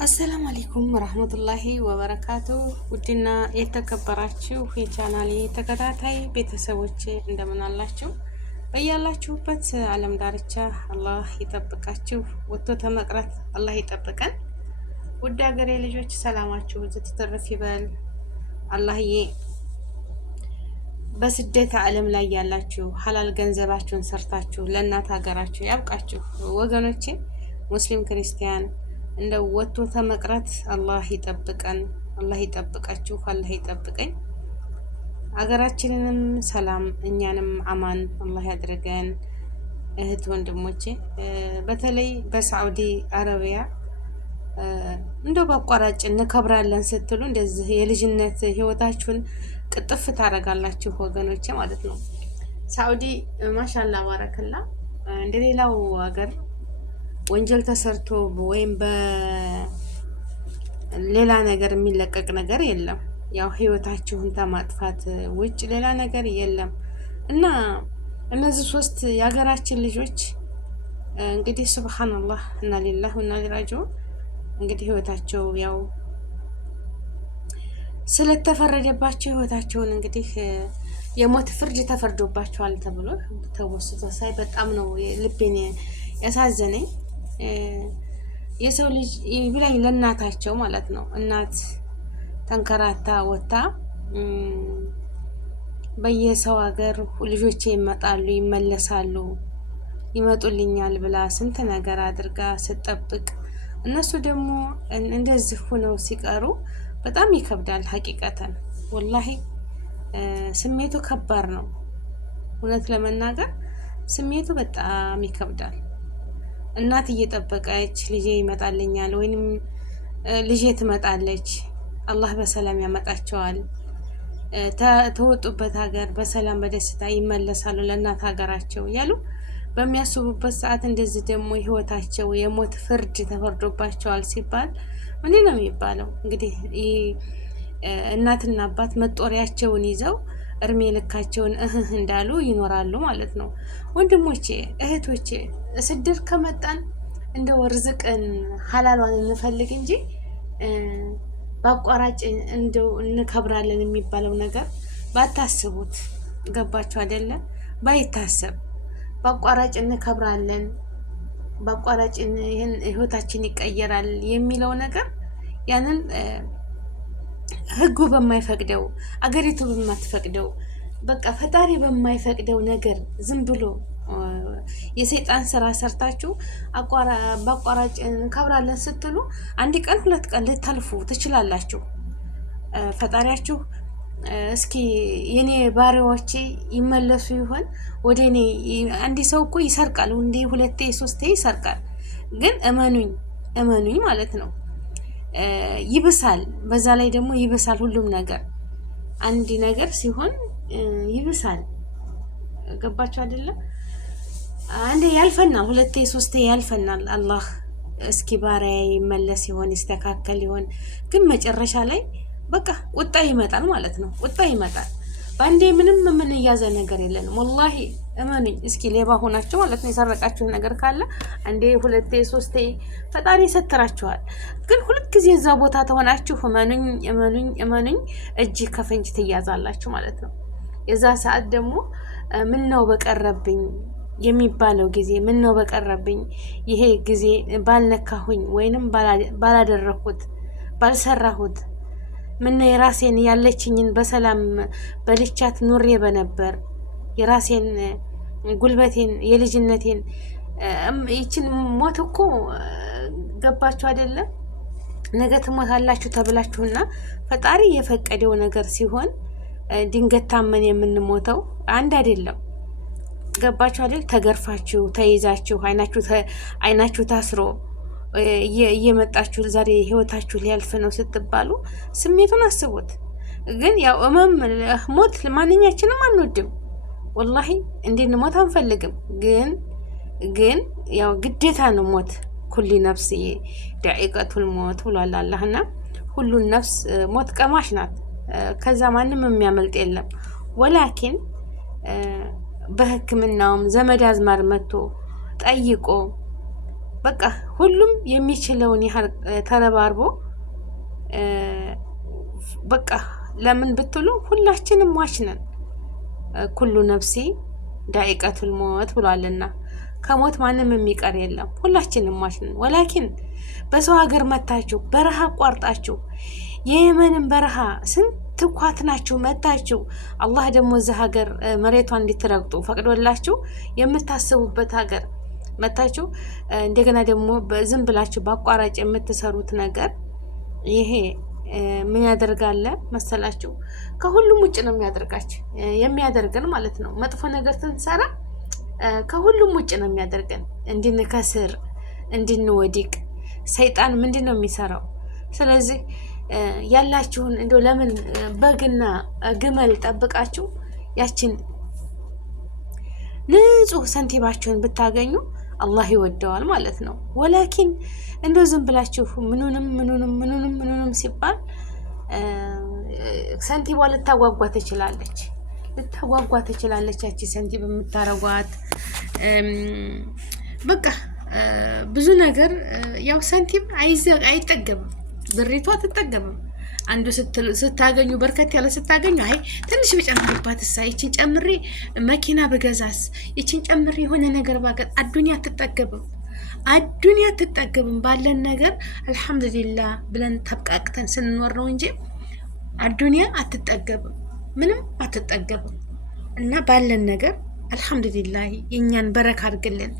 አሰላሙ አለይኩም ወራህመቱላሂ ወበረካቱ። ውድና የተከበራችሁ የቻናሌ ተከታታይ ቤተሰቦች እንደምን አላችሁ? በያላችሁበት ዓለም ዳርቻ አላህ ይጠብቃችሁ። ወጥቶ ተመቅረት አላህ ይጠብቀን። ውድ ሀገሬ ልጆች ሰላማችሁ ዝትተረፍ ይበል። አላህዬ በስደት ዓለም ላይ ያላችሁ ሐላል ገንዘባችሁን ሰርታችሁ ለእናት ሀገራችሁ ያብቃችሁ። ወገኖቼ ሙስሊም ክርስቲያን እንደ ወጥቶ ተመቅረት አላህ ይጠብቀን፣ አላህ ይጠብቃችሁ፣ አላህ ይጠብቀኝ። ሀገራችንንም ሰላም እኛንም አማን አላህ ያድርገን። እህት ወንድሞቼ በተለይ በሳዑዲ አረቢያ እንደው በአቋራጭ እንከብራለን ስትሉ እንደዚህ የልጅነት ህይወታችሁን ቅጥፍ ታደርጋላችሁ ወገኖቼ ማለት ነው። ሳዑዲ ማሻላ ባረከላ እንደሌላው ሀገር ወንጀል ተሰርቶ ወይም በሌላ ነገር የሚለቀቅ ነገር የለም። ያው ህይወታችሁን ከማጥፋት ውጭ ሌላ ነገር የለም እና እነዚህ ሶስት የሀገራችን ልጆች እንግዲህ ሱብሃንአላህ እና ሊላህ እና ሊራጂዑን እንግዲህ ህይወታቸው ያው ስለተፈረደባቸው ህይወታቸውን እንግዲህ የሞት ፍርድ ተፈርዶባቸዋል ተብሎ ተወስቶ ሳይ በጣም ነው ልቤን ያሳዘነኝ። የሰው ልጅ ይብላኝ ለእናታቸው ማለት ነው። እናት ተንከራታ ወጣ በየሰው ሀገር ልጆቼ ይመጣሉ ይመለሳሉ ይመጡልኛል ብላ ስንት ነገር አድርጋ ስትጠብቅ እነሱ ደግሞ እንደዚህ ሆነው ሲቀሩ በጣም ይከብዳል። ሀቂቀተን ወላሂ ስሜቱ ከባድ ነው። እውነት ለመናገር ስሜቱ በጣም ይከብዳል። እናት እየጠበቀች ልጄ ይመጣልኛል ወይንም ልጄ ትመጣለች፣ አላህ በሰላም ያመጣቸዋል፣ ተወጡበት ሀገር በሰላም በደስታ ይመለሳሉ ለእናት ሀገራቸው እያሉ በሚያስቡበት ሰዓት እንደዚህ ደግሞ ህይወታቸው የሞት ፍርድ ተፈርዶባቸዋል ሲባል ምንድን ነው የሚባለው? እንግዲህ እናትና አባት መጦሪያቸውን ይዘው እርሜ ልካቸውን እንዳሉ ይኖራሉ ማለት ነው። ወንድሞቼ እህቶቼ ስድር ከመጣን እንደው ርዝቅን ሐላሏን እንፈልግ እንጂ በአቋራጭ እንደው እንከብራለን የሚባለው ነገር ባታስቡት። ገባችሁ አይደለ? ባይታሰብ በአቋራጭ እንከብራለን፣ በአቋራጭ ይሄን ህይወታችን ይቀየራል የሚለው ነገር ያንን ህጉ በማይፈቅደው አገሪቱ በማትፈቅደው በቃ ፈጣሪ በማይፈቅደው ነገር ዝም ብሎ የሰይጣን ስራ ሰርታችሁ በአቋራጭ እንከብራለን ስትሉ አንድ ቀን ሁለት ቀን ልታልፉ ትችላላችሁ። ፈጣሪያችሁ እስኪ የኔ ባሪያዎቼ ይመለሱ ይሆን ወደ እኔ? አንድ ሰው እኮ ይሰርቃል እንዴ ሁለቴ ሶስቴ ይሰርቃል፣ ግን እመኑኝ ማለት ነው ይብሳል። በዛ ላይ ደግሞ ይብሳል ሁሉም ነገር። አንድ ነገር ሲሆን ይብሳል። ገባችሁ አይደለም? አንዴ ያልፈናል፣ ሁለቴ ሶስቴ ያልፈናል። አላህ እስኪ ባሪያ ይመለስ ይሆን ይስተካከል ይሆን? ግን መጨረሻ ላይ በቃ ቁጣ ይመጣል ማለት ነው። ቁጣ ይመጣል። በአንዴ ምንም የምንያዘ ነገር የለንም። ወላሂ እመኑኝ። እስኪ ሌባ ሆናችሁ ማለት ነው የሰረቃችሁ ነገር ካለ አንዴ ሁለቴ ሶስቴ ፈጣሪ ይሰትራችኋል። ግን ሁልጊዜ እዛ ቦታ ተሆናችሁ እመኑኝ እጅ ከፍንጅ ትያዛላችሁ ማለት ነው። የዛ ሰዓት ደግሞ ምን ነው በቀረብኝ የሚባለው ጊዜ፣ ምን ነው በቀረብኝ ይሄ ጊዜ ባልነካሁኝ ወይንም ባላደረኩት ባልሰራሁት፣ ምን የራሴን ያለችኝን በሰላም በልቻት ኑሬ በነበር የራሴን ጉልበቴን የልጅነቴን ይችን ሞት እኮ ገባችሁ አይደለም? ነገ ትሞታላችሁ ተብላችሁና ፈጣሪ የፈቀደው ነገር ሲሆን ድንገት ታመን የምንሞተው አንድ አይደለም። ገባችሁ አይደል? ተገርፋችሁ ተይዛችሁ አይናችሁ ታስሮ እየመጣችሁ ዛሬ ህይወታችሁ ሊያልፍ ነው ስትባሉ ስሜቱን አስቡት። ግን ያው ሞት ማንኛችንም አንወድም፣ ወላሂ እንድንሞት አንፈልግም። ግን ያው ግዴታ ነው ሞት። ኩሊ ነፍስ ዳኢቀቱል ሞት ብሏል አላህና ሁሉን ነፍስ ሞት ቀማሽ ናት። ከዛ ማንም የሚያመልጥ የለም። ወላኪን በህክምናውም ዘመድ አዝማር መጥቶ ጠይቆ በቃ ሁሉም የሚችለውን ያህል ተረባርቦ በቃ ለምን ብትሉ ሁላችንም ሟች ነን። ኩሉ ነፍሲ ዳኢቀቱል ሞት ብሏልና ከሞት ማንም የሚቀር የለም። ሁላችንም ሟች ነን። ወላኪን በሰው ሀገር መታችሁ በረሃ አቋርጣችሁ የየመንን በረሃ ስንት ኳት ናችሁ መታችሁ አላህ ደግሞ እዚህ ሀገር መሬቷን እንድትረግጡ ፈቅዶላችሁ የምታስቡበት ሀገር መታችሁ እንደገና ደግሞ ዝም ብላችሁ በአቋራጭ የምትሰሩት ነገር ይሄ ምን ያደርጋል መሰላችሁ? ከሁሉም ውጭ ነው የሚያደርገን ማለት ነው። መጥፎ ነገር ስንሰራ ከሁሉም ውጭ ነው የሚያደርገን፣ እንድንከስር፣ እንድንወድቅ። ሰይጣን ምንድን ነው የሚሰራው? ስለዚህ ያላችሁን እንደው ለምን በግና ግመል ጠብቃችሁ ያችን ንጹህ ሰንቲባችሁን ብታገኙ አላህ ይወደዋል ማለት ነው። ወላኪን እንደው ዝም ብላችሁ ምኑንም ሲባል ሰንቲቧ ልታጓጓ ትችላለች። ያቺ ሰንቲብ የምታረጓት በቃ ብዙ ነገር ያው ሰንቲም አይጠገብም፣ ብሪቷ አትጠገብም። አንዱ ስታገኙ በርከት ያለ ስታገኙ አይ ትንሽ ብጨምርባት እሳ ይችን ጨምሬ መኪና በገዛስ ይችን ጨምሬ የሆነ ነገር ባገጥ አዱንያ አትጠገብም። ባለን ነገር አልሐምዱሊላህ ብለን ተብቃቅተን ስንኖር ነው እንጂ አዱንያ አትጠገብም፣ ምንም አትጠገብም። እና ባለን ነገር አልሐምዱሊላህ የእኛን በረካ አድርግልን።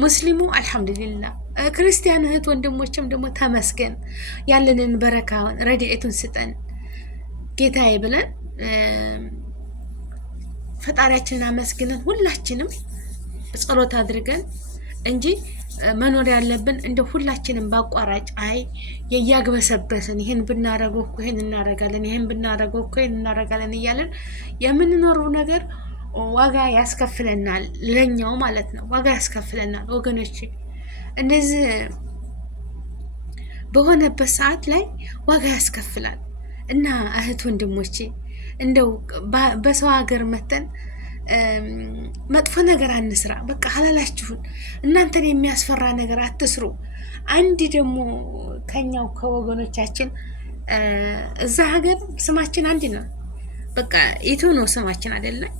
ሙስሊሙ አልሐምዱሊላህ፣ ክርስቲያን እህት ወንድሞችም ደግሞ ተመስገን፣ ያለንን በረካውን ረድኤቱን ስጠን ጌታዬ ብለን ፈጣሪያችንን አመስግነን ሁላችንም ጸሎት አድርገን እንጂ መኖር ያለብን እንደ ሁላችንም ባቋራጭ አይ የያግበሰበስን ይሄን ብናረገው እኮ ይሄን እናረጋለን፣ ይሄን ብናረገው እኮ ይሄን እናረጋለን እያለን የምንኖረው ነገር ዋጋ ያስከፍለናል። ለኛው ማለት ነው ዋጋ ያስከፍለናል ወገኖች። እንደዚህ በሆነበት ሰዓት ላይ ዋጋ ያስከፍላል። እና እህት ወንድሞቼ እንደው በሰው ሀገር መተን መጥፎ ነገር አንስራ። በቃ ሀላላችሁን እናንተን የሚያስፈራ ነገር አትስሩ። አንድ ደግሞ ከኛው ከወገኖቻችን እዛ ሀገር ስማችን አንድ ነው። በቃ የቱ ነው ስማችን አይደለም፣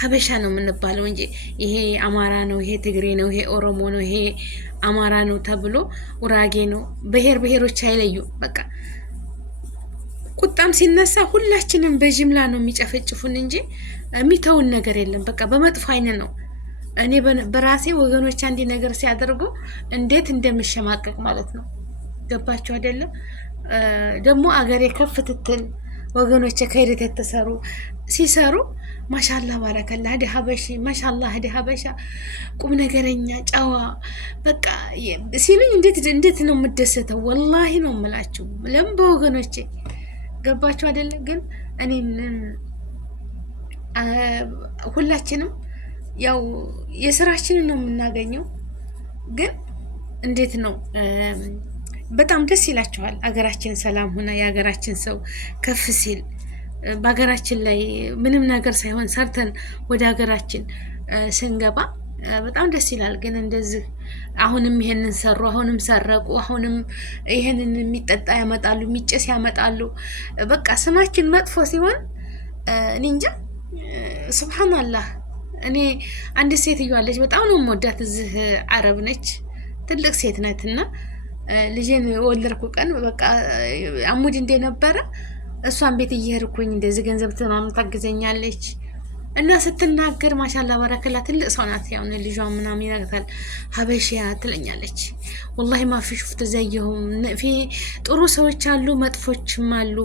ሀበሻ ነው የምንባለው እንጂ ይሄ አማራ ነው፣ ይሄ ትግሬ ነው፣ ይሄ ኦሮሞ ነው፣ ይሄ አማራ ነው ተብሎ ውራጌ ነው፣ ብሔሮች አይለዩ። በቃ ቁጣም ሲነሳ ሁላችንም በጅምላ ነው የሚጨፈጭፉን እንጂ የሚተውን ነገር የለም። በቃ በመጥፎ አይን ነው። እኔ በራሴ ወገኖች አንዲ ነገር ሲያደርጉ እንዴት እንደምሸማቀቅ ማለት ነው። ገባችሁ አይደለም? ደግሞ አገሬ ከፍ ትትል ወገኖች ከሄደት የተሰሩ ሲሰሩ ማሻአላህ ባረከላ ሀዲ ሀበሺ ማሻአላህ ሀዲ ሀበሻ ቁም ነገረኛ ጨዋ በቃ ሲሉኝ እንዴት ነው የምደሰተው? ወላሂ ነው የምላችሁ። ለምን በወገኖቼ ገባችሁ አይደለ? ግን እኔ ሁላችንም ያው የስራችንን ነው የምናገኘው። ግን እንዴት ነው በጣም ደስ ይላችኋል። አገራችን ሰላም ሆና የሀገራችን ሰው ከፍ ሲል በሀገራችን ላይ ምንም ነገር ሳይሆን ሰርተን ወደ ሀገራችን ስንገባ በጣም ደስ ይላል። ግን እንደዚህ አሁንም ይሄንን ሰሩ፣ አሁንም ሰረቁ፣ አሁንም ይሄንን የሚጠጣ ያመጣሉ፣ የሚጨስ ያመጣሉ። በቃ ስማችን መጥፎ ሲሆን እኔ እንጃ ሱብሃንአላህ። እኔ አንድ ሴትዮ አለች በጣም ነው የምወዳት፣ እዚህ አረብ ነች፣ ትልቅ ሴት ናት። እና ልጄን ወለድኩ ቀን በቃ አሙድ እንደነበረ እሷን ቤት እየሄድኩኝ እንደዚህ ገንዘብ ምናምን ታግዘኛለች እና ስትናገር ማሻላ ባረከላ ትልቅ ሰው ናት። ያው ልጇ ምናምን ይነግታል ሀበሺያ ትለኛለች። ወላሂ ማፊ ሹፍት ዘየሁም ፊ ጥሩ ሰዎች አሉ፣ መጥፎችም አሉ።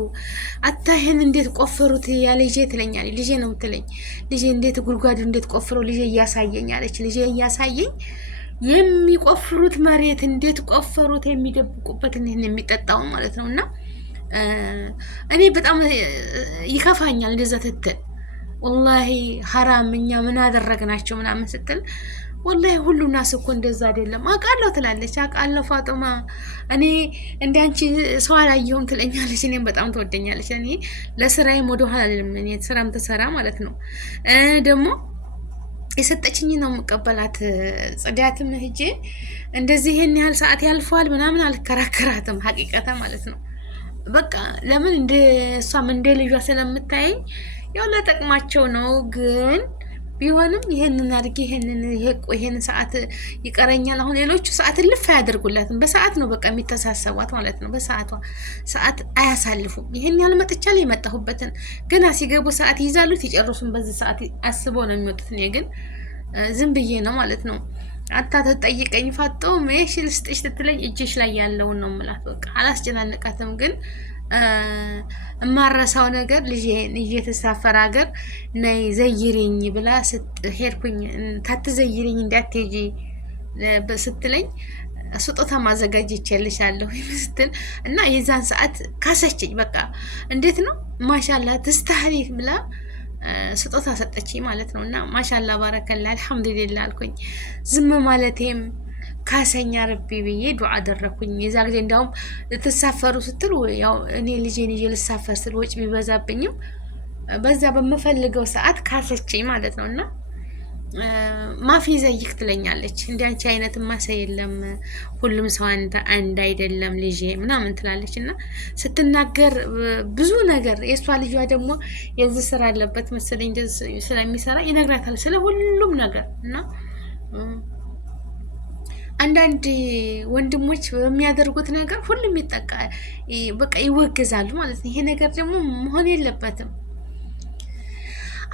አታህን እንዴት ቆፈሩት ያ ልጄ ትለኛለች። ልጄ ነው ትለኝ። ልጄ እንዴት ጉድጓዱ እንዴት ቆፍረው ልጄ እያሳየኝ አለች። ልጄ እያሳየኝ የሚቆፍሩት መሬት እንዴት ቆፈሩት፣ የሚደብቁበትን ይሄን የሚጠጣውን ማለት ነው። እና እኔ በጣም ይከፋኛል እንደዛ ትትል ወላሂ ሐራም እኛ ምን አደረግናቸው ምናምን ስትል ወላሂ ሁሉ ናስ እኮ እንደዛ አይደለም አውቃለሁ ትላለች። አውቃለሁ ፋጡማ እኔ እንዳንቺ ሰው አላየሁም ትለኛለች። እኔም በጣም ትወደኛለች። እኔ ለስራዬም ወደ ኋላ አልልም። እኔ ስራም ተሰራ ማለት ነው። ደግሞ የሰጠችኝ ነው የምቀበላት። ጽዳትም ሂጄ እንደዚህ ይሄን ያህል ሰዓት ያልፈዋል ምናምን አልከራከራትም፣ ሀቂቀተ ማለት ነው። በቃ ለምን እንደ እሷም እንደ ልጇ ስለምታየኝ ያው ለጠቅማቸው ነው። ግን ቢሆንም ይሄንን አድርጌ ይሄን ሰዓት ይቀረኛል። አሁን ሌሎቹ ሰዓት ልፍ አያደርጉላትም፣ በሰዓት ነው በቃ የሚተሳሰቧት ማለት ነው። በሰዓቷ ሰዓት አያሳልፉም። ይሄን ያህል መጥቻለሁ፣ የመጣሁበትን ገና ሲገቡ ሰዓት ይይዛሉ፣ ሲጨርሱም በዚህ ሰዓት አስበው ነው የሚወጡት። እኔ ግን ዝም ብዬ ነው ማለት ነው። አታ ተጠይቀኝ ፋጦ ሜሽ ልስጥሽ ስትለኝ እጅሽ ላይ ያለውን ነው የምላት። በቃ አላስጨናነቃትም። ግን እማረሳው ነገር ልጄን እየተሳፈረ ሀገር ነይ ዘይሪኝ ብላ ሄድኩኝ። ታትዘይሪኝ እንዳትሄጂ ስትለኝ ስጦታ ማዘጋጀችልሻለሁ ስትል እና የዛን ሰዓት ካሰችኝ። በቃ እንዴት ነው ማሻላ ትስተህሪ ብላ ስጦታ ሰጠችኝ ማለት ነው። እና ማሻላ ባረከላ አልሐምዱሊላህ አልኩኝ። ዝም ማለቴም ካሰኛ ረቢ ብዬ ዱዓ አደረኩኝ። የዛ ጊዜ እንዳውም ልትሳፈሩ ስትል ያው እኔ ልጄን ይዤ ልሳፈር ስል ወጭ ቢበዛብኝም በዛ በምፈልገው ሰዓት ካሰችኝ ማለት ነው። እና ማፊ ዘይክ ትለኛለች። እንዲያንቺ አይነት ማሰ የለም፣ ሁሉም ሰው አንድ አይደለም ልጄ ምናምን ትላለች። እና ስትናገር ብዙ ነገር የእሷ ልጇ ደግሞ የዚህ ስራ አለበት መሰለኝ ስለሚሰራ ይነግራታል ስለ ሁሉም ነገር። እና አንዳንድ ወንድሞች በሚያደርጉት ነገር ሁሉም በቃ ይወገዛሉ ማለት ነው። ይሄ ነገር ደግሞ መሆን የለበትም።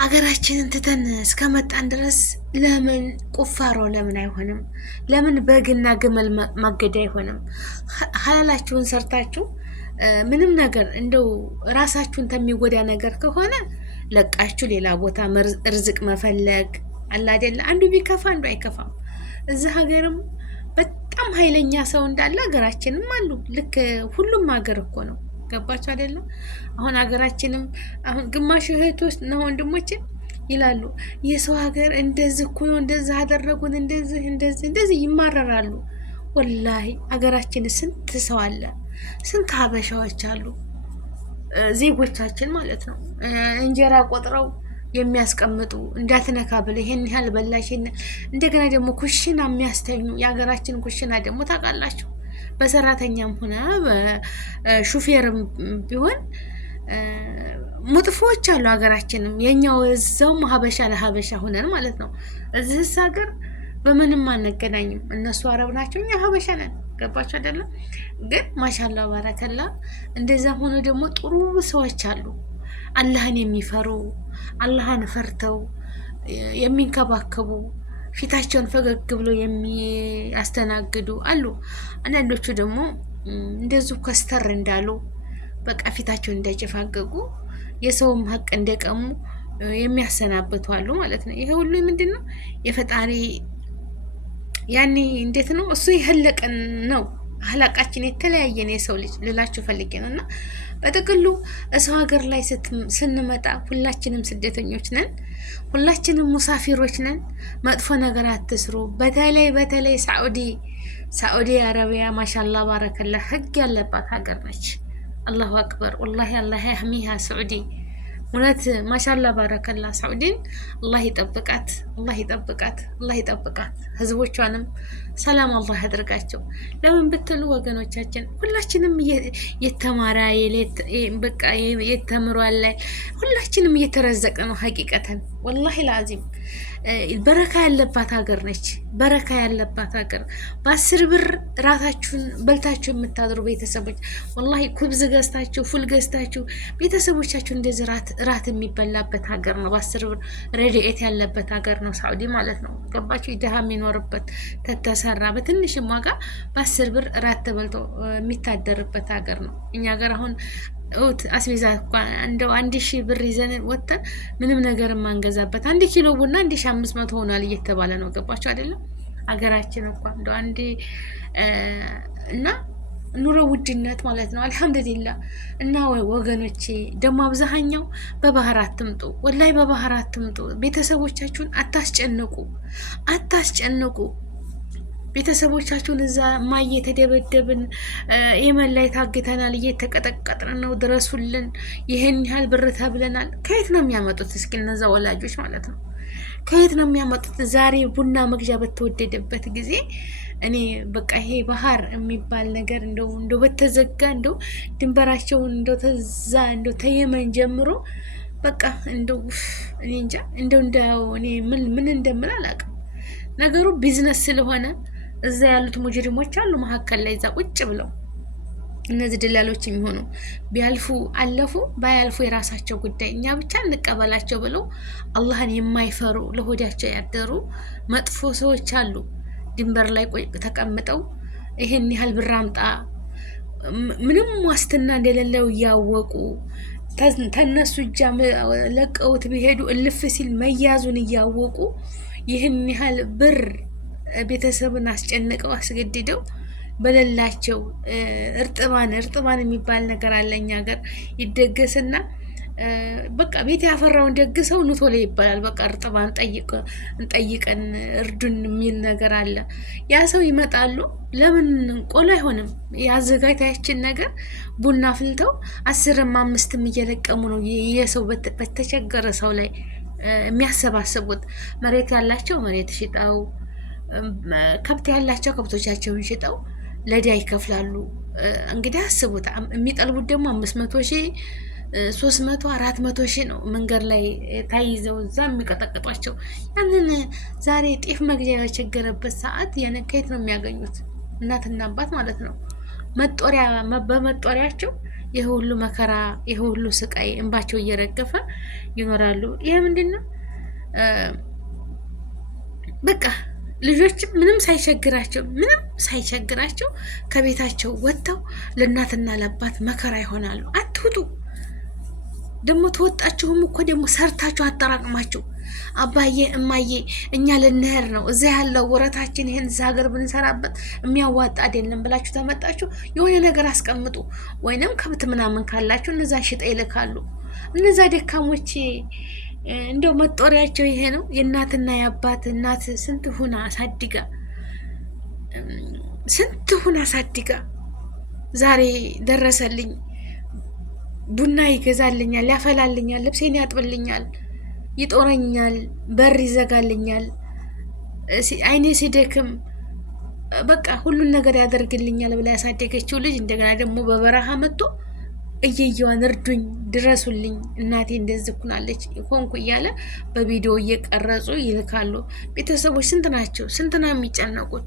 አገራችንን ትተን እስከመጣን ድረስ ለምን ቁፋሮ ለምን አይሆንም? ለምን በግና ግመል ማገድ አይሆንም? ሀላላችሁን ሰርታችሁ ምንም ነገር እንደው ራሳችሁን ተሚጎዳ ነገር ከሆነ ለቃችሁ ሌላ ቦታ ርዝቅ መፈለግ አለ አይደለ? አንዱ ቢከፋ አንዱ አይከፋም። እዚህ ሀገርም በጣም ኃይለኛ ሰው እንዳለ ሀገራችንም አሉ። ልክ ሁሉም ሀገር እኮ ነው። ገባችሁ አይደለም? አሁን ሀገራችንም አሁን ግማሽ እህቶች ነው ወንድሞችን ይላሉ የሰው ሀገር እንደዚህ እኮ ነው፣ እንደዚህ አደረጉን፣ እንደዚህ ይማረራሉ። ወላሂ ሀገራችን ስንት ሰው አለ፣ ስንት ሀበሻዎች አሉ፣ ዜጎቻችን ማለት ነው። እንጀራ ቆጥረው የሚያስቀምጡ እንዳትነካ ብለው ይሄን ያህል በላሽ። እንደገና ደግሞ ኩሽና የሚያስተኙ የሀገራችን ኩሽና ደግሞ ታውቃላችሁ፣ በሰራተኛም ሆነ በሹፌርም ቢሆን መጥፎዎች አሉ። ሀገራችንም የኛው እዛው ሀበሻ ለሀበሻ ሆነን ማለት ነው። እዚህስ ሀገር በምንም አንገናኝም። እነሱ አረብ ናቸው፣ እኛ ሀበሻ ነን። ገባችሁ አይደለም? ግን ማሻላ ባረከላ እንደዛም ሆነ ደግሞ ጥሩ ሰዎች አሉ፣ አላህን የሚፈሩ አላህን ፈርተው የሚንከባከቡ ፊታቸውን ፈገግ ብሎ የሚያስተናግዱ አሉ። አንዳንዶቹ ደግሞ እንደዚሁ ከስተር እንዳሉ በቃ ፊታቸውን እንዳጨፋገጉ የሰውም ሀቅ እንደቀሙ የሚያሰናብቱ አሉ ማለት ነው። ይሄ ሁሉ ምንድን ነው? የፈጣሪ ያኔ እንዴት ነው እሱ የህለቀን ነው። አህላቃችን የተለያየን የሰው ልጅ ልላችሁ ፈልጌ ነው። እና በጥቅሉ ሰው ሀገር ላይ ስንመጣ ሁላችንም ስደተኞች ነን፣ ሁላችንም ሙሳፊሮች ነን። መጥፎ ነገር አትስሩ። በተለይ ሳዑዲ አረቢያ ማሻላ ባረከላ ህግ ያለባት ሀገር ነች። አላሁ አክበር ወላሂ አላህ ያህሚሃ ሳዑዲ እውነት ማሻላ ባረከላ። ሳዑዲን አላህ ይጠብቃት፣ አላህ ይጠብቃት፣ አላህ ይጠብቃት። ህዝቦቿንም ሰላም አላህ ያድርጋቸው። ለምን ብትሉ ወገኖቻችን ሁላችንም የተማረ በቃ የተምሯል ላይ ሁላችንም እየተረዘቀ ነው። ሀቂቀተን ወላሂ ለአዚም በረካ ያለባት ሀገር ነች። በረካ ያለባት ሀገር በ10 ብር ራታችሁን በልታችሁ የምታድሩ ቤተሰቦች ወላሂ ኩብዝ ገዝታችሁ ፉል ገዝታችሁ ቤተሰቦቻችሁ እንደዚህ ራት የሚበላበት ሀገር ነው። በ10 ብር ረድኤት ያለበት ሀገር ነው ሳዑዲ ማለት ነው። ገባችሁ? ድሃ የሚኖርበት ተተሰራ በትንሽም ዋጋ በ10 ብር ራት ተበልቶ የሚታደርበት ሀገር ነው። እኛ ሀገር አሁን አስቤዛ እንደው 1000 ብር ይዘን ወጥተን ምንም ነገር የማንገዛበት 1 ኪሎ ቡና 1500 ሆኗል እየተባለ ነው። ገባችሁ አይደለም? ሀገራችን እንኳን እንደው እና ኑሮ ውድነት ማለት ነው። አልሐምዱሊላህ። እና ወገኖቼ ደግሞ አብዛኛው በባህር አትምጡ፣ ወላይ በባህር አትምጡ። ቤተሰቦቻችሁን አታስጨንቁ። ቤተሰቦቻችሁን እዛ እየተደበደብን የመን ላይ ታግተናል፣ እየተቀጠቀጥን ነው፣ ድረሱልን፣ ይህን ያህል ብር ተብለናል። ከየት ነው የሚያመጡት? እስኪ እነዛ ወላጆች ማለት ነው። ከየት ነው የሚያመጡት? ዛሬ ቡና መግዣ በተወደደበት ጊዜ እኔ በቃ ይሄ ባህር የሚባል ነገር እንደው በተዘጋ እንደው ድንበራቸውን እንደው ተዛ እንደው ተየመን ጀምሮ በቃ እንደው እኔ እንጃ እንደው እኔ ምን እንደምል አላውቅም። ነገሩ ቢዝነስ ስለሆነ እዛ ያሉት ሙጅሪሞች አሉ መሀከል ላይ እዛ ቁጭ ብለው እነዚህ ደላሎች የሚሆኑ ቢያልፉ አለፉ፣ ባያልፉ የራሳቸው ጉዳይ፣ እኛ ብቻ እንቀበላቸው ብለው አላህን የማይፈሩ ለሆዳቸው ያደሩ መጥፎ ሰዎች አሉ። ድንበር ላይ ተቀምጠው ይሄን ያህል ብር አምጣ ምንም ዋስትና እንደሌለው እያወቁ ተነሱ እጃ ለቀውት ቢሄዱ እልፍ ሲል መያዙን እያወቁ ይህን ያህል ብር ቤተሰብን አስጨንቀው አስገድደው በሌላቸው እርጥባን የሚባል ነገር አለ እኛ ሀገር ይደገስና በቃ ቤት ያፈራውን ደግሰው ኑቶ ላይ ይባላል። በቃ እርጥባን እንጠይቀን እርዱን የሚል ነገር አለ። ያ ሰው ይመጣሉ። ለምን ቆሎ አይሆንም? የአዘጋጅታችን ነገር ቡና ፍልተው 10ም 5ም እየለቀሙ ነው የሰው በተቸገረ ሰው ላይ የሚያሰባስቡት። መሬት ያላቸው መሬት ሽጠው፣ ከብት ያላቸው ከብቶቻቸውን ሽጠው ለዳ ይከፍላሉ። እንግዲህ አስቡት። የሚጠልቡት ደግሞ 500,000 300 400,000 ነው። መንገድ ላይ ታይዘው እዛ የሚቀጠቅጧቸው። ያንን ዛሬ ጤፍ መግዣ የቸገረበት ሰዓት ከየት ነው የሚያገኙት? እናትና አባት ማለት ነው። በመጦሪያቸው ይህ ሁሉ መከራ፣ ይህ ሁሉ ስቃይ እንባቸው እየረገፈ ይኖራሉ። ይሄ ምንድን ነው? በቃ ልጆችም ምንም ሳይቸግራቸው ከቤታቸው ወጥተው ለእናትና ለአባት መከራ ይሆናሉ። አትውጡ። ደግሞ ተወጣችሁም እኮ ደግሞ ሰርታችሁ አጠራቅማችሁ አባዬ እማዬ እኛ ልንሄድ ነው እዛ ያለው ወረታችን ይሄን እዛ ሀገር ብንሰራበት የሚያዋጣ አይደለም ብላችሁ ተመጣችሁ የሆነ ነገር አስቀምጡ። ወይንም ከብት ምናምን ካላችሁ እነዛ ሽጠ ይልካሉ። እነዛ ደካሞች እንደው መጦሪያቸው ይሄ ነው። የእናትና የአባት እናት ስንት ሁና አሳድጋ ዛሬ ደረሰልኝ፣ ቡና ይገዛልኛል፣ ያፈላልኛል፣ ልብሴን ያጥብልኛል፣ ይጦረኛል፣ በር ይዘጋልኛል፣ አይኔ ሲደክም በቃ ሁሉን ነገር ያደርግልኛል ብላ ያሳደገችው ልጅ እንደገና ደግሞ በበረሃ መጥቶ እየየዋን እርዱኝ፣ ድረሱልኝ፣ እናቴ እንደዚህ ኩናለች ሆንኩ እያለ በቪዲዮ እየቀረጹ ይልካሉ። ቤተሰቦች ስንት ናቸው? ስንት ነው የሚጨነቁት?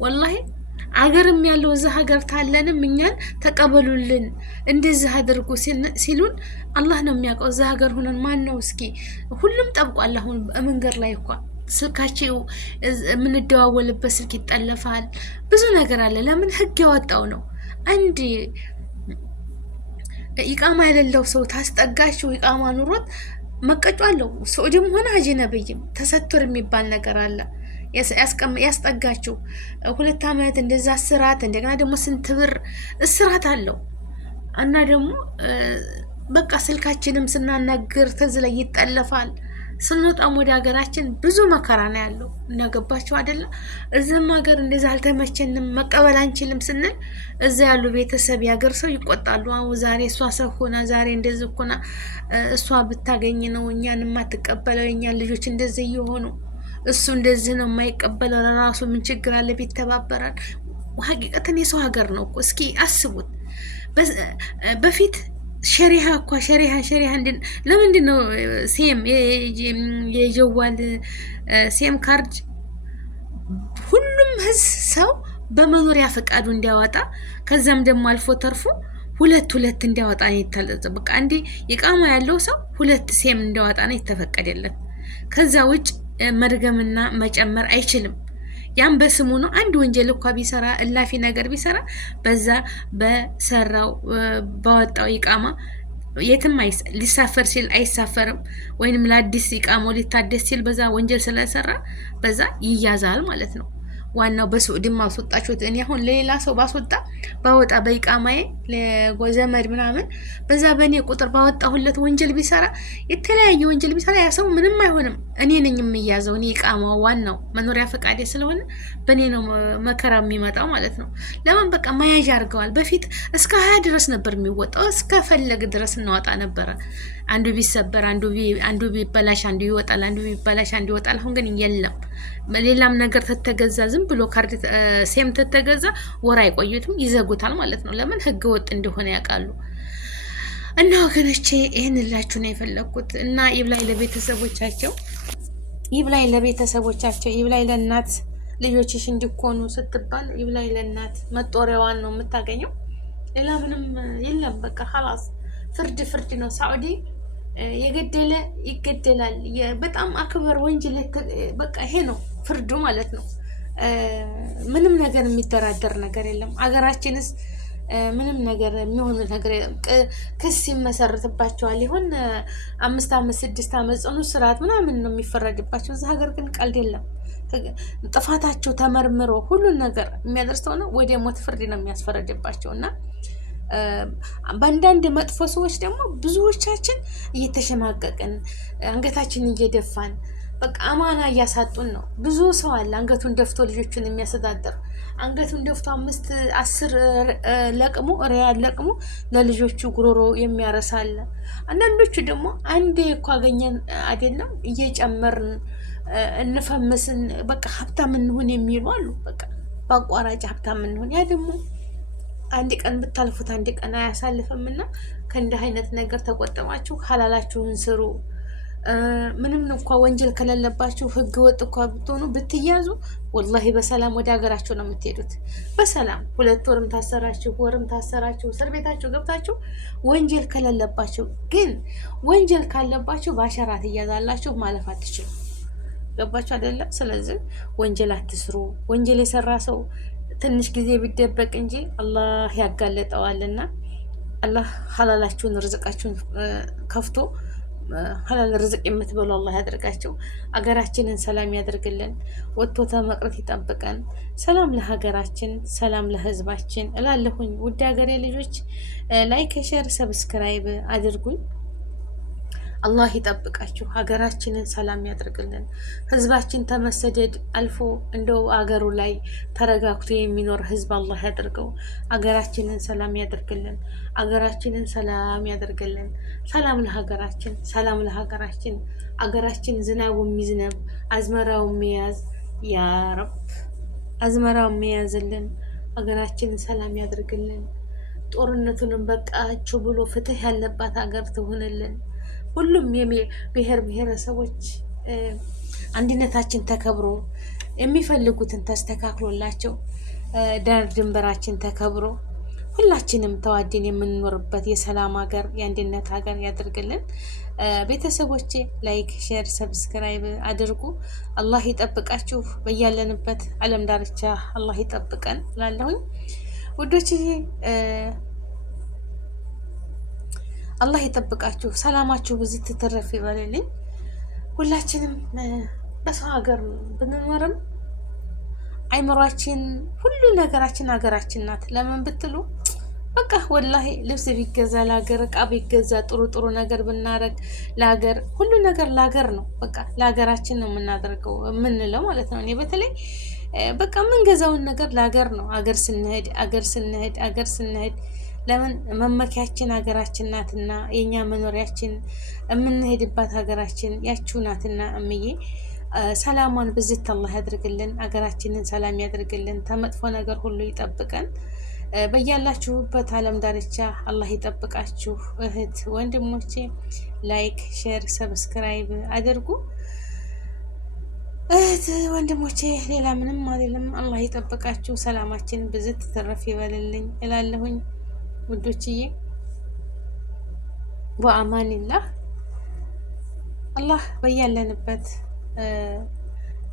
ወላሂ አገርም ያለው እዛ ሀገር ታለንም እኛን ተቀበሉልን እንደዚህ አድርጉ ሲሉን አላህ ነው የሚያውቀው። እዛ ሀገር ሆነን ማን ነው እስኪ? ሁሉም ጠብቋል። አሁን መንገድ ላይ እኮ ስልካቸው የምንደዋወልበት ስልክ ይጠለፋል። ብዙ ነገር አለ። ለምን? ህግ ያወጣው ነው። አንድ ኢቃማ የሌለው ሰው ታስጠጋችሁ ኢቃማ ኑሮት መቀጮ አለው። ሰዑዲም ሆነ አጅነብይም ተሰቱር የሚባል ነገር አለ። ያስጠጋችሁ 2 ዓመት እንደዛ እስራት፣ እንደገና ደግሞ ስንት ብር እስራት አለው። እና ደግሞ በቃ ስልካችንም ስናናግር ተዝ ላይ ይጠለፋል። ስንወጣም ወደ ሀገራችን ብዙ መከራ ነው ያለው። እናገባችሁ አይደለ? እዚህም ሀገር እንደዛ አልተመቸንም መቀበል አንችልም ስንል እዛ ያሉ ቤተሰብ ያገር ሰው ይቆጣሉ። አሁን ዛሬ እሷ ሰው ሆና ዛሬ እንደዚህ ሆና እሷ ብታገኝ ነው እኛን የማትቀበለው። የእኛን ልጆች እንደዚህ እየሆኑ እሱ እንደዚህ ነው የማይቀበለው። ለራሱ ምን ችግር አለ ቢተባበራል? ሀቂቀትን የሰው ሀገር ነው እኮ። እስኪ አስቡት። በፊት ሸሪሃ እኮ ሸሪሃ ለምንድን ነው ሴም የጀዋል ሴም ካርድ ሁሉም ሰው በመኖሪያ ፈቃዱ እንዲያወጣ ከዛም ደግሞ አልፎ ተርፎ ሁለት እንዲያወጣ ነው የተፈቀደለት። በቃ እንዴ ኢቃማ ያለው ሰው 2 ሴም እንዲያወጣ ነው የተፈቀደለት። ከዛ ውጭ መድገምና መጨመር አይችልም። ያም በስሙ ነው። አንድ ወንጀል እንኳ ቢሰራ እላፊ ነገር ቢሰራ በዛ በሰራው ባወጣው ኢቃማ የትም ሊሳፈር ሲል አይሳፈርም። ወይንም ለአዲስ ኢቃማው ሊታደስ ሲል በዛ ወንጀል ስለሰራ በዛ ይያዛል ማለት ነው። ዋናው በሱዑድም አስወጣችሁት። እኔ አሁን ለሌላ ሰው ባወጣ በኢቃማዬ ለዘመድ ምናምን በዛ በእኔ ቁጥር ባወጣሁለት ወንጀል ቢሰራ የተለያየ ወንጀል ቢሰራ ያ ሰው ምንም አይሆንም። እኔ ነኝ የሚያዘው። እኔ ኢቃማው ዋናው መኖሪያ ፈቃዴ ስለሆነ በእኔ ነው መከራ የሚመጣው ማለት ነው። ለምን በቃ መያዣ አድርገዋል። በፊት እስከ 20 ድረስ ነበር የሚወጣው። እስከ ፈለግ ድረስ እናወጣ ነበረ። አንዱ ቢሰበር፣ አንዱ ቢበላሽ፣ አንዱ ይወጣል፣ አንዱ ቢበላሽ፣ አንዱ ይወጣል። አሁን ግን የለም። ሌላም ነገር ተተገዛ ዝም ብሎ ካርድ ሴም ተተገዛ ወር አይቆዩትም፣ ይዘጉታል ማለት ነው። ለምን ህገ ወጥ እንደሆነ ያውቃሉ። እና ወገኖቼ ይህን ላችሁ ነው የፈለግኩት። እና ይብላኝ ለቤተሰቦቻቸው፣ ይብላኝ ለእናት ልጆችሽ እንዲኮኑ ስትባል ይብላኝ ለእናት መጦሪያዋን ነው የምታገኘው። ሌላ ምንም የለም። በቃ ኸላስ ፍርድ ነው። ሳዑዲ የገደለ ይገደላል። በጣም አክበር ወንጀል በቃ ይሄ ነው ፍርዱ ማለት ነው። ምንም ነገር የሚደራደር ነገር የለም። አገራችንስ ምንም ነገር የሚሆኑ ነገር የለም። ክስ ይመሰርትባቸዋል። ይሆን 5 ዓመት 6 ዓመት ጽኑ እስራት ምናምን ነው የሚፈረድባቸው። እዚህ ሀገር ግን ቀልድ የለም። ጥፋታቸው ተመርምሮ ሁሉን ነገር የሚያደርሰው ነው ወደ ሞት ፍርድ ነው የሚያስፈረድባቸው። እና በአንዳንድ መጥፎ ሰዎች ደግሞ ብዙዎቻችን እየተሸማቀቅን አንገታችንን እየደፋን በቃ አማና እያሳጡን ነው። ብዙ ሰው አለ አንገቱን ደፍቶ ልጆቹን የሚያስተዳድር አንገቱን ደፍቶ 5 10 ለቅሞ ሪያል ለቅሞ ለልጆቹ ጉሮሮ የሚያረሳለ። አንዳንዶቹ ደግሞ አንዴ እኮ አገኘን አይደለም እየጨመርን እንፈምስን በቃ ሀብታም እንሁን የሚሉ አሉ። በቃ በአቋራጭ ሀብታም እንሁን። ያ ደግሞ አንድ ቀን ብታልፉት አንድ ቀን አያሳልፍም። እና ከእንዲህ አይነት ነገር ተቆጠባችሁ ሀላላችሁን ስሩ። ምንም እንኳ ወንጀል ከሌለባችሁ ህገ ወጥ እንኳ ብትሆኑ ብትያዙ ወላሂ በሰላም ወደ ሀገራችሁ ነው የምትሄዱት። በሰላም 2 ወርም ታሰራችሁ ወርም ታሰራችሁ እስር ቤታችሁ ገብታችሁ ወንጀል ከሌለባችሁ። ግን ወንጀል ካለባችሁ በአሸራ ትያዛላችሁ፣ ማለፍ አትችሉ። ገባችሁ አይደለም? ስለዚህ ወንጀል አትስሩ። ወንጀል የሰራ ሰው ትንሽ ጊዜ ቢደበቅ እንጂ አላህ ያጋለጠዋልና አላህ ሀላላችሁን ርዝቃችሁን ከፍቶ ሀላል ርዝቅ የምትበሉ አላህ ያደርጋቸው። አገራችንን ሰላም ያደርግልን፣ ወጥቶ ተመቅረት ይጠብቀን። ሰላም ለሀገራችን፣ ሰላም ለህዝባችን እላለሁኝ። ውድ ሀገሬ ልጆች ላይክ፣ ሼር፣ ሰብስክራይብ አድርጉኝ። አላህ ይጠብቃችሁ። ሀገራችንን ሰላም ያደርግልን። ህዝባችን ተመሰደድ አልፎ እንደው አገሩ ላይ ተረጋግቶ የሚኖር ህዝብ አላህ ያደርገው። አገራችንን ሰላም ያደርግልን። አገራችንን ሰላም ያደርግልን። ሰላም ለሀገራችን፣ ሰላም ለሀገራችን። አገራችን ዝናቡ የሚዝነብ አዝመራው የሚያዝ ያ ረብ አዝመራው የሚያዝልን። አገራችንን ሰላም ያደርግልን። ጦርነቱንም በቃችሁ ብሎ ፍትህ ያለባት ሀገር ትሆንልን። ሁሉም ብሔር ብሔረሰቦች አንድነታችን ተከብሮ የሚፈልጉትን ተስተካክሎላቸው ዳር ድንበራችን ተከብሮ ሁላችንም ተዋደን የምንኖርበት የሰላም ሀገር የአንድነት ሀገር ያድርግልን። ቤተሰቦቼ ላይክ፣ ሼር፣ ሰብስክራይብ አድርጉ። አላህ ይጠብቃችሁ። በያለንበት ዓለም ዳርቻ አላህ ይጠብቀን እላለሁኝ ውዶች። አላህ ይጠብቃችሁ። ሰላማችሁ ብዙ ትተረፍ ይበልልኝ። ሁላችንም በሰው ሀገር ብንኖርም አይምሯችን ሁሉ ነገራችን ሀገራችን ናት። ለምን ብትሉ በቃ ወላሂ ልብስ ቢገዛ ለሀገር፣ እቃ ቢገዛ ጥሩ ነገር ብናረግ ለሀገር፣ ሁሉ ነገር ለሀገር ነው። በቃ ለሀገራችን ነው የምናደርገው የምንለው ማለት ነው። እኔ በተለይ በቃ የምንገዛውን ነገር ለሀገር ነው። አገር ስንሄድ ለምን መመኪያችን ሀገራችን ናትና የኛ መኖሪያችን የምንሄድባት ሀገራችን ያችው ናትና እምዬ ሰላሟን ብዝት አላህ ያድርግልን። ሀገራችንን ሰላም ያድርግልን። ተመጥፎ ነገር ሁሉ ይጠብቀን። በያላችሁበት ዓለም ዳርቻ አላህ ይጠብቃችሁ። እህት ወንድሞቼ ላይክ፣ ሼር፣ ሰብስክራይብ አድርጉ። እህት ወንድሞቼ ሌላ ምንም አይደለም። አላህ ይጠብቃችሁ። ሰላማችን ብዝት ተረፍ ይበልልኝ እላለሁኝ ውዶችዬ። በአማኒላህ አላህ በያለንበት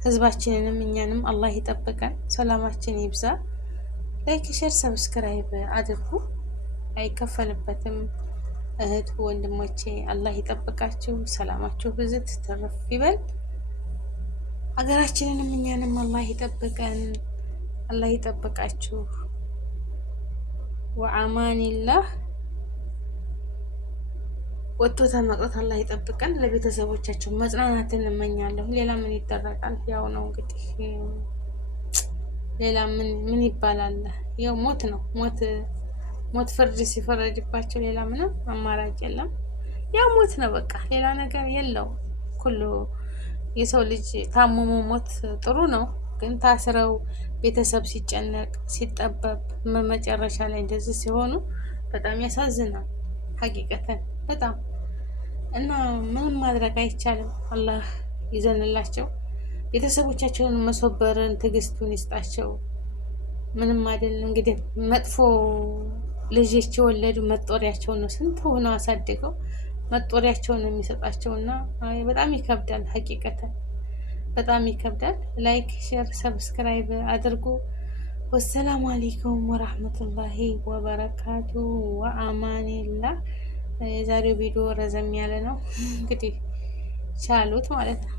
ህዝባችንንም እኛንም አላህ ይጠብቀን። ሰላማችን ይብዛ። ላይክ፣ ሼር፣ ሰብስክራይብ አድርጉ። አይከፈልበትም። እህት ወንድሞቼ አላህ ይጠብቃችሁ። ሰላማችሁ ብዝት ተረፍ ይበል። ሀገራችንንም እኛንም አላህ ይጠብቀን። አላህ ይጠብቃችሁ። ወአማኒላህ ወጥቶ ተመቅረት አላህ ይጠብቀን። ለቤተሰቦቻቸው መጽናናትን እንመኛለሁ። ሌላ ምን ይደረጋል? ያው ነው እንግዲህ ሌላ ምን ይባላል? ያው ሞት ነው። ሞት ፍርድ ሲፈረድባቸው ሌላ ምንም አማራጭ የለም። ያው ሞት ነው በቃ ሌላ ነገር የለው። ሁሉ የሰው ልጅ ታመሞ ሞት ጥሩ ነው፣ ግን ታስረው ቤተሰብ ሲጨነቅ ሲጠበብ መጨረሻ ላይ እንደዚህ ሲሆኑ በጣም ያሳዝናል። ሀቂቀተን በጣም እና ምንም ማድረግ አይቻልም። አላህ ይዘንላቸው፣ ቤተሰቦቻቸውን መሶበርን ትዕግስቱን ይስጣቸው። ምንም አይደል እንግዲህ መጥፎ ልጆች የወለዱ መጦሪያቸውን ነው ስንት ሆነው አሳድገው መጦሪያቸውን ነው የሚሰጣቸውና በጣም ይከብዳል። ሀቂቀተን በጣም ይከብዳል። ላይክ፣ ሼር፣ ሰብስክራይብ አድርጉ። ወሰላሙ አለይኩም ወራህመቱላሂ ወበረካቱ ወአማኒላህ። የዛሬው ቪዲዮ ረዘም ያለ ነው እንግዲህ ቻሉት ማለት ነው።